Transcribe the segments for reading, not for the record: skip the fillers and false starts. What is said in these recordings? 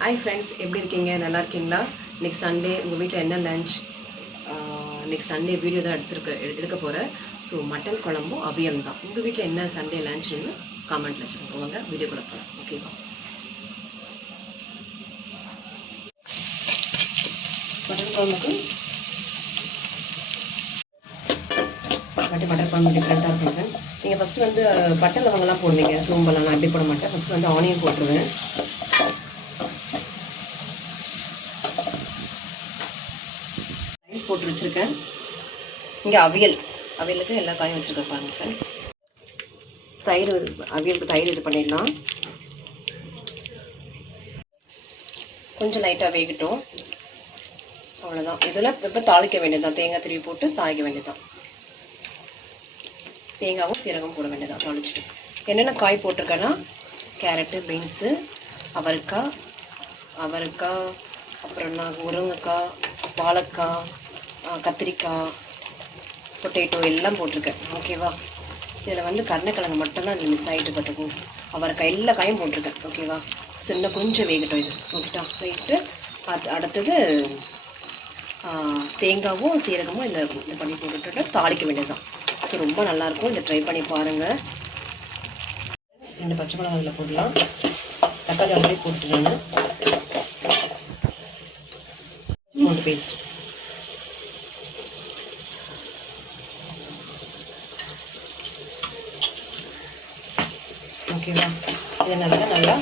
Hi friends, எப்படி இருக்கீங்க? நல்லா இருக்கீங்களா? இன்றைக்கி சண்டே. உங்கள் வீட்டில் என்ன லன்ச்? இன்றைக்கி சண்டே வீடியோ தான் எடுக்க போகிறேன். ஸோ மட்டன் குழம்பும் அவியல் தான். உங்கள் வீட்டில் என்ன சண்டே லன்ச்னு காமெண்ட்டில் வச்சுக்கோங்க. வீடியோ கொடுப்பேன். ஓகேவா? மட்டன் குழம்புக்கு மட்டன் குழம்பு டிஃப்ரெண்ட்டாக இருக்கும் ஃப்ரெண்ட்ஸ். நீங்கள் ஃபஸ்ட்டு வந்து பட்டை லவங்கெல்லாம் போடுவீங்க, சோம்பெல்லாம். நான் எப்படி போட மாட்டேன். ஃபஸ்ட்டு வந்து ஆனியன் போட்டுருவேன். ரைஸ் போட்டு வச்சுருக்கேன். இங்கே அவியலுக்கு எல்லா காயும் வச்சுருக்கேன் பாருங்கள் ஃப்ரெண்ட்ஸ். தயிர், அவியலுக்கு தயிர் இது பண்ணிடலாம். கொஞ்சம் லைட்டாக வேகட்டும், அவ்வளோதான். இதில் இப்போ தாளிக்க வேண்டியதுதான். தேங்காய் திருவி போட்டு தாளிக்க வேண்டியதுதான். தேங்காவும் சீரகம் போட வேண்டியதான் தாளிச்சுட்டு. என்னென்ன காய் போட்டிருக்கேன்னா கேரட்டு, பீன்ஸு, அவரைக்காய், அப்புறம் முருங்கைக்காய், வாழைக்காய், கத்திரிக்காய், பொட்டேட்டோ எல்லாம் போட்டிருக்கேன். ஓகேவா? இதில் வந்து கருணக்கிழங்கு மட்டும்தான் இதில் மிஸ் ஆகிட்டு பார்த்துக்கோங்க. அவரைக்காய் எல்லா காயும் போட்டிருக்கேன். ஓகேவா? சின்ன கொஞ்சம் வேகட்டும் இது. ஓகேட்டா? வேகிட்டு அடுத்தது தேங்காவும் சீரகமும் இந்த பண்ணி போட்டுட்டு தாளிக்க வேண்டியதுதான். ஸோ ரொம்ப நல்லாயிருக்கும். இதை ட்ரை பண்ணி பாருங்கள். 2 பச்சை மிளகாய் அதில் போடலாம். தக்காளி ஆல்ரெடி போட்டுட்டேன். பூண்டு பேஸ்ட், ஓகேவா? இதை நல்லா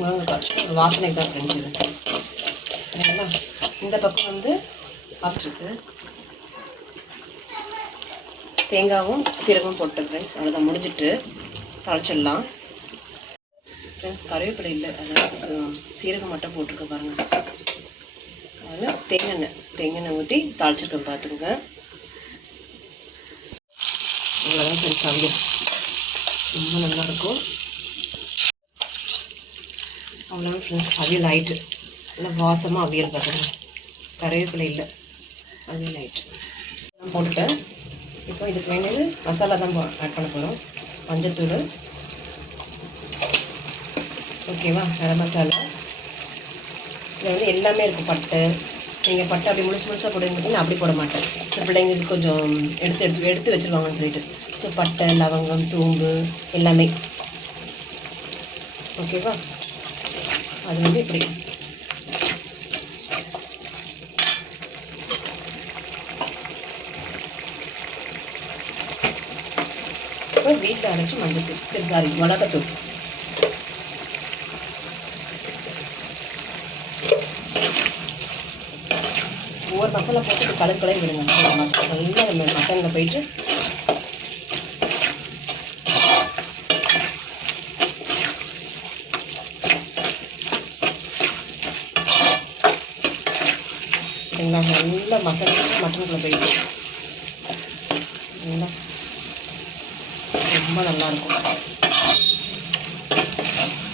முருங்கைக்காய் வாசனை தான் ஃப்ரெண்ட்ஸ். இது சரிங்களா? இந்த பக்கம் வந்து ஆப்ஷனுக்கு தேங்காவும் சீரகமும் போட்டு ஃப்ரெண்ட்ஸ். அவ்வளோதான், முடிஞ்சிட்டு தாளிச்சிடலாம் ஃப்ரெண்ட்ஸ். கருவேப்பிலை இல்லை, அதனால் சீரகம் மட்டும் போட்டிருக்க பாருங்கள். அதில் தேங்காய் ஊற்றி தாளிச்சிருக்கேன் பார்த்துக்குங்க. அவ்வளோதான் ஃப்ரெண்ட்ஸ். அவியல் ரொம்ப நல்லாயிருக்கும். அவ்வளோதான் ஃப்ரெண்ட்ஸ். அவியல் ஆயிட்டு நல்லா வாசமாக அவியல் பார்த்துங்க. கருவேப்பிலை இல்லை, அவியல் ஆயிட்டு நான் போட்டுட்டேன். இப்போ இதுக்கு வேண்டியது மசாலா தான் ஆட் பண்ண போகிறோம். மஞ்சத்தூள், ஓகேவா? கரம் மசாலா. இதில் வந்து எல்லாமே இருக்கும். பட்டை, நீங்கள் பட்டை அப்படி முழுசாக போடுவீங்க, அப்படி போட மாட்டேன். சில பிள்ளைங்களுக்கு கொஞ்சம் எடுத்து வச்சுருவாங்கன்னு சொல்லிட்டு. ஸோ பட்டை, லவங்கம், சோம்பு எல்லாமே. ஓகேவா? அது வந்து இப்படி இப்போ வீட்டில் அரைச்சி மஞ்சத்தூள், மிளகாத்தூள், ஒவ்வொரு மசாலா போட்டு கலக்கலை விடுங்க. மசாலா நல்லா நம்ம மட்டனில் போயிட்டு நல்லா மசாலா மட்டனுக்குள்ளே போயிட்டு நல்லா ரொம்ப நல்லாயிருக்கும்.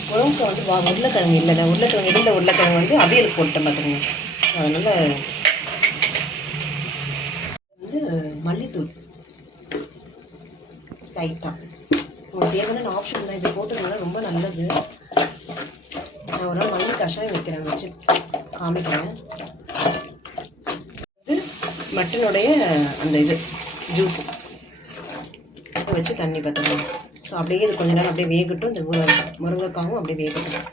முருங்கைக்காய் வந்து உருளைக்கிழங்கு இல்லைல்ல, உருளைக்கிழங்கு வந்து அவியலுக்கு போட்டேன் பார்த்துருங்க. அதனால் வந்து மல்லித்தூள் லைட்டாக உங்களுக்கு தேவையான ஆப்ஷன் தான். இது போட்டதுனால ரொம்ப நல்லது. நான் ஒரு நாள் மல்லி கஷாயம் வைக்கிறேன், வச்சு காமிக்கிறேன். இது மட்டனுடைய அந்த இது ஜூஸ் வச்சு தண்ணி பார்த்துக்கலாம். ஸோ அப்படியே இது கொஞ்ச நேரம் அப்படியே வேகட்டும். இந்த முருங்கைக்காவும் அப்படியே வேகட்டும்.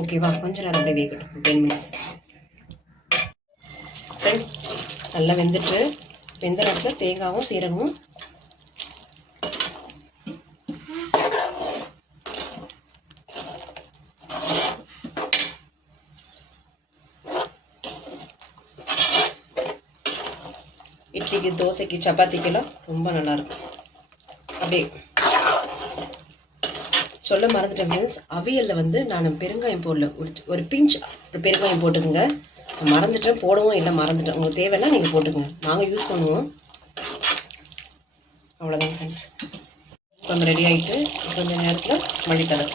ஓகேவா? கொஞ்ச நேரம் அப்படியே வேகட்டும், 10 மினிட்ஸ் ஃப்ரெண்ட்ஸ். நல்லா வெந்துட்டு வெந்த நேரத்தில் தேங்காவும் சீரகமும் இட்லிக்கு, தோசைக்கு, சப்பாத்திக்கெல்லாம் ரொம்ப நல்லாயிருக்கும். அப்படியே சொல்ல மறந்துட்டேன் ஃப்ரெண்ட்ஸ். அவியலில் வந்து நான் பெருங்காயம் போடல. ஒரு பிஞ்ச் பெருங்காயம் போட்டுக்கோங்க. மறந்துட்டேன், போடவும் இல்லை, மறந்துட்டேன். உங்களுக்கு தேவைன்னா நீங்கள் போட்டுக்கோங்க. நாங்கள் யூஸ் பண்ணுவோம். அவ்வளோதான் ஃப்ரெண்ட்ஸ். கொஞ்சம் ரெடி ஆகிட்டு கொஞ்சம் நேரத்தில் மல்லித்தலை,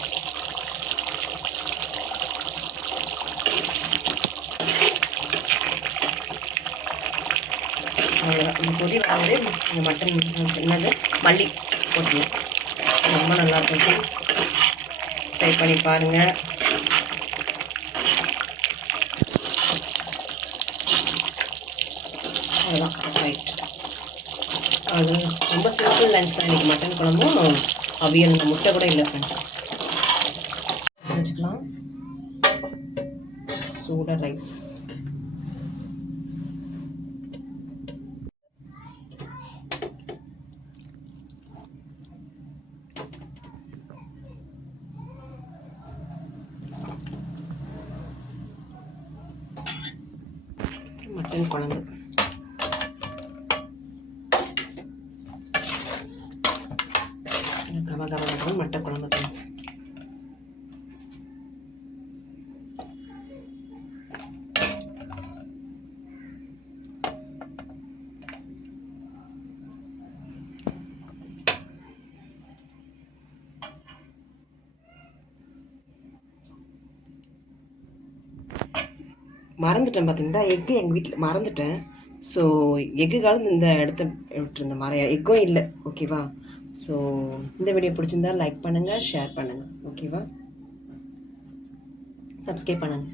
அவ்வளோதான். இந்த பொடி வந்து இந்த மட்டன் என்னது மல்லி போட்டுருவோம். ரொம்ப நல்லாயிருக்கும் ஃப்ரெண்ட்ஸ், ட்ரை பண்ணி பாருங்கள். அவ்வளோதான், ரைட். அது ரொம்ப சிம்பிள் லஞ்ச் தான் இன்றைக்கி. மட்டன் குழம்பும் அவியல், முட்டை கூட இல்லை ஃப்ரெண்ட்ஸ். வச்சுக்கலாம். சூட ரைஸ். மட்டன் குழம்பு கமகமகமான மட்டன் குழம்பு ஃப்ரெண்ட்ஸ். மறந்துட்டேன் பார்த்தீங்களா, எக்கு எங்கள் வீட்டில் மறந்துட்டேன். ஸோ எக்கு காலம் இந்த இடத்த விட்டுருந்த மாதிரி எக்கும் இல்லை. ஓகேவா? ஸோ இந்த வீடியோ பிடிச்சிருந்தா லைக் பண்ணுங்கள், ஷேர் பண்ணுங்கள். ஓகேவா? சப்ஸ்கிரைப் பண்ணுங்கள்.